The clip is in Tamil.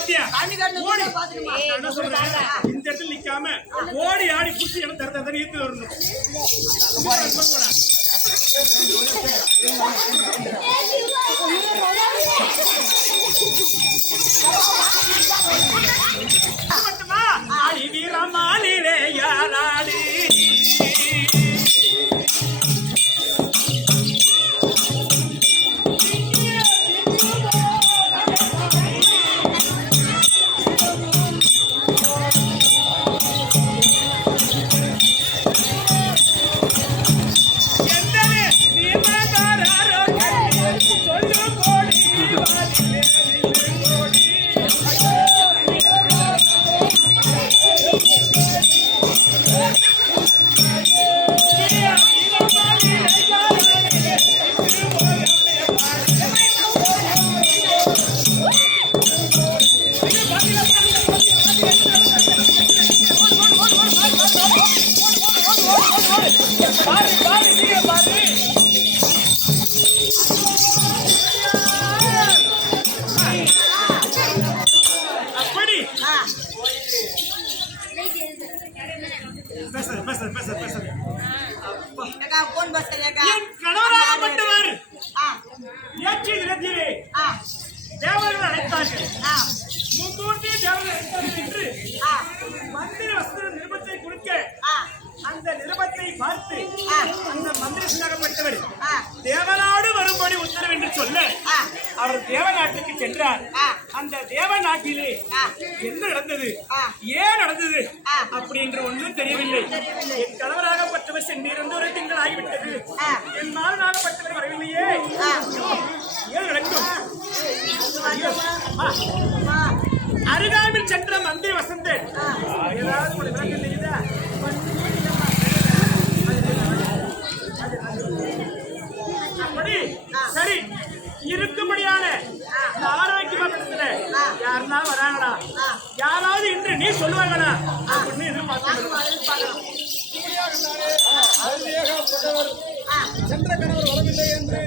பாத்தியா? ஓடி. இந்த இடத்துல நிக்காம ஓடி ஆடி புடிச்சு இடம் தர தர ஈத்து வரணும். போடா. பேச பேச பேச. பேச ஏக்கா போன் பஸ் ஏக்கா. என் கணவராகப்பட்டவர் ஆ. நேற்று தினத்திலே ஆ. தேவர்கள் அழைத்தார்கள். முன்னூற்றி தேவர்கள் அழைத்தார்கள் என்று ஆ. மந்திர வஸ்திர நிருபத்தை கொடுக்க அந்த நிருபத்தை பார்த்து. அந்த மந்திரசனாகப்பட்டவர் ஆ. தேவநாடு வரும்படி உத்தரவு என்று சொல்ல அவர் தேவநாட்டுக்கு சென்றார். அந்த தேவநாட்டிலே. என்ன நடந்தது. ஏன் நடந்தது ஆ. அப்படி என்று ஒன்றும் தெரியவில்லை. என் கணவராகப்பட்டவர் சென்றிருந்து ஒரு திங்கள் ஆகிவிட்டது. என் மாறனாகப்பட்டவர் வரவில்லையே ஆ. ஏன் நடக்கும் அருகாமையில் சென்ற மந்திரி வசந்தன். ஏதாவது ஒரு விளக்கம் தெரியுதா அப்படி சரி இருக்கும்படியான ஆரோக்கியமா இடத்துல யாருன்னா வராங்களா யாராவது இன்று நீ சொல்லுவாங்களா அப்படின்னு எதிர்பார்த்து சென்ற கணவர் வரவில்லை என்று